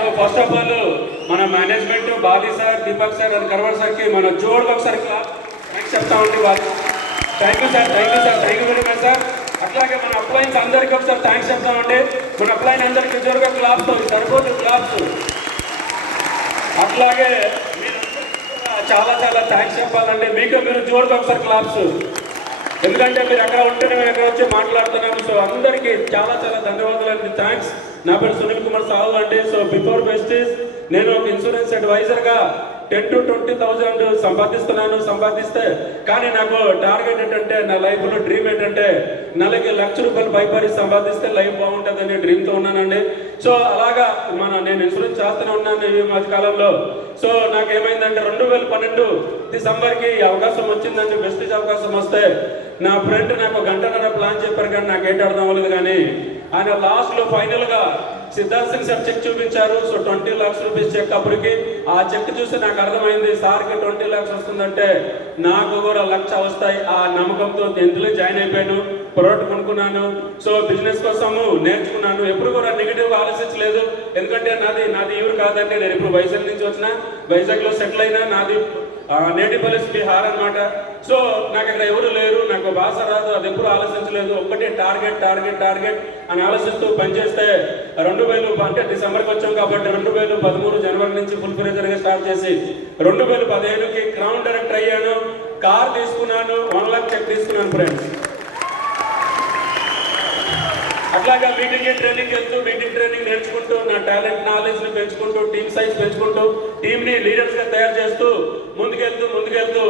So first of all మన management Bali sir Deepak sir and కర్వర్ సార్కి మన జోడ్ ఒకసారి థ్యాంక్స్ చెప్తా ఉండి వాళ్ళు. Thank you sir thank you sir thank you very much sir అట్లాగే మన అప్లైన్స్ అందరికీ ఒకసారి థ్యాంక్స్ చెప్తామండి మన అప్లైన్ అందరికీ జోరుగా క్లాప్స్ సరిపోతుంది క్లాప్స్ అట్లాగే మీరు చాలా చాలా థ్యాంక్స్ చెప్పాలండి. మీకు మీరు జోరుగా ఒకసారి క్లాప్స్ ఎందుకంటే మీరు ఎక్కడ ఉంటే మేము ఎక్కడ వచ్చి మాట్లాడుతున్నాము సో అందరికీ చాలా చాలా ధన్యవాదాలు అండి థ్యాంక్స్ నా పేరు సునీల్ కుమార్ సాహు అండి. సో బిఫోర్ వెస్టీస్ నేను ఒక ఇన్సూరెన్స్ అడ్వైజర్గా టెన్ టు ట్వంటీ థౌజండ్ సంపాదిస్తున్నాను సంపాదిస్తే. కానీ నాకు టార్గెట్ ఏంటంటే నా లైఫ్లో డ్రీమ్ ఏంటంటే నెలకి లక్ష రూపాయలు పైపరి సంపాదిస్తే లైఫ్ బాగుంటుందని డ్రీమ్తో ఉన్నానండి. సో అలాగా మన నేను ఇన్సూరెన్స్ చేస్తూనే ఉన్నాను ఈ మధ్య కాలంలో సో నాకు ఏమైందంటే వేల పన్నెండు డిసెంబర్కి అవకాశం వచ్చిందండి వెస్టేజ్ అవకాశం వస్తే నా ఫ్రెండ్ నాకు గంటన్నర ప్లాన్ చెప్పారు కానీ నాకు ఏంటి అర్థం అవ్వలేదు కానీ ఆయన లాస్ట్లో ఫైనల్గా సిద్ధార్థ్ సింగ్ సార్ చెక్ చూపించారు. So twenty lakhs rupees check అప్పటికి. ఆ చెక్ చూస్తే నాకు అర్థమైంది సార్కి ట్వంటీ లాక్స్ వస్తుందంటే నాకు కూడా లక్ష వస్తాయి. ఆ నమ్మకంతో టెన్త్లో జాయిన్ అయిపోయాను. ప్రోడక్ట్ కొనుక్కున్నాను. సో బిజినెస్ కోసము నేర్చుకున్నాను. ఎప్పుడు కూడా నెగిటివ్ ఆలోచించలేదు. ఎందుకంటే నాది నాది ఎవరు కాదంటే నేను ఇప్పుడు వైజాగ్ నుంచి వచ్చిన. వైజాగ్లో సెటిల్ అయినా నాది నేటివ్ ప్లేస్ బీహార్ అనమాట సో నాకు ఇక్కడ ఎవరు లేరు. నాకు భాష రాదు. అది ఎప్పుడు ఆలోచించలేదు. ఒక్కటే టార్గెట్ టార్గెట్ టార్గెట్ అని ఆలోచిస్తూ పనిచేస్తే రెండు వేలు అంటే డిసెంబర్కి వచ్చాం కాబట్టి రెండు వేలు పదమూడు జనవరి నుంచి ఫుల్గా స్టార్ట్ చేసి రెండు వేలు పదిహేనుకి క్రౌన్ డైరెక్టర్ అయ్యాను. కార్ తీసుకున్నాను. వన్ లాక్ చెక్ తీసుకున్నాను ఫ్రెండ్స్ అట్లాగా మీటింగ్ ట్రైనింగ్ వెళ్తూ మీటింగ్ ట్రైనింగ్ నేర్చుకుంటూ నా టాలెంట్ నాలెడ్జ్ని పెంచుకుంటూ టీమ్ సైజ్ పెంచుకుంటూ టీమ్ని లీడర్స్గా తయారు చేస్తూ ముందుకెళ్తూ ముందుకెళ్తూ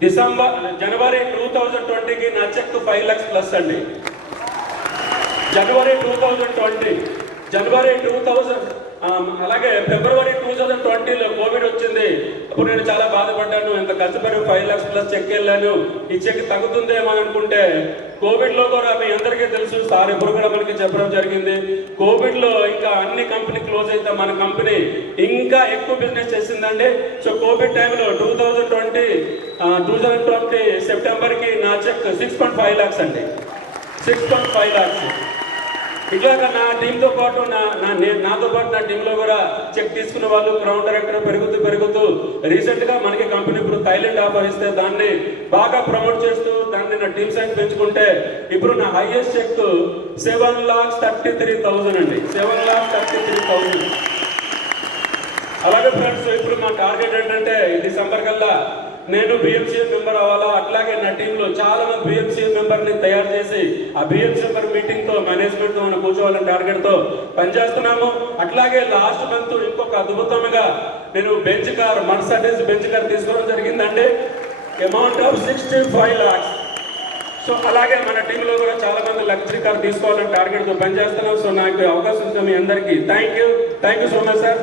డిసెంబర్ జనవరి టూ థౌజండ్ ట్వంటీకి నా చెక్ ఫైవ్ లాక్స్ ప్లస్ అండి. January two thousand twenty January two thousand అలాగే ఫిబ్రవరి టూ థౌజండ్ ట్వంటీలో కోవిడ్ అప్పుడు నేను చాలా బాధపడ్డాను. ఎంత కష్టపడి ఫైవ్ లాక్స్ ప్లస్ చెక్ వెళ్ళాను. ఈ చెక్ తగ్గుతుందేమో అనుకుంటే కోవిడ్లో కూడా మీ అందరికీ తెలుసు సార్ ఎప్పుడు కూడా మనకి చెప్పడం జరిగింది. కోవిడ్లో ఇంకా అన్ని కంపెనీ క్లోజ్ అయితే మన కంపెనీ ఇంకా ఎక్కువ బిజినెస్ చేసిందండి. సో కోవిడ్ టైంలో two thousand twenty two thousand twenty సెప్టెంబర్కి నా check six point five lakhs అండి. సిక్స్ పాయింట్ ఫైవ్ లాక్స్ ఇట్లాగా నా టీంతో పాటు నా నా నాతో పాటు నా టీంలో కూడా చెక్ తీసుకున్న వాళ్ళు గ్రౌండ్ డైరెక్టర్ పెరుగుతూ పెరుగుతూ రీసెంట్గా మనకి కంపెనీ ఇప్పుడు థైలాండ్ ఆఫర్ ఇస్తే దాన్ని బాగా ప్రమోట్ చేస్తూ దాన్ని నా టీమ్ సైజ్ పెంచుకుంటే ఇప్పుడు నా highest check seven lakhs thirty three thousand అండి. Seven lakhs thirty three thousand. అలాగే ఫ్రెండ్స్ ఇప్పుడు మా టార్గెట్ ఏంటంటే డిసెంబర్ కల్లా నేను బిఎంసీ మెంబర్ అవ్వాలా టీంలో చాలా మంది బిఎంసీ మెంబర్ని తయారు చేసి ఆ బిఎంసీ మెంబర్ మీటింగ్తో మేనేజ్మెంట్తో మనం కూర్చోవాలని టార్గెట్తో పనిచేస్తున్నాము అట్లాగే లాస్ట్ మంత్ ఇంకొక అద్భుతంగా నేను Benz car Mercedes Benz car తీసుకోవడం జరిగిందండి. Amount of sixty five lakhs so అలాగే మన టీంలో కూడా చాలా మంది లగ్జరీ కార్ తీసుకోవాలని టార్గెట్తో పనిచేస్తున్నాం సో నాకు అవకాశం ఇచ్చిన మీ అందరికీ thank you thank you so much sir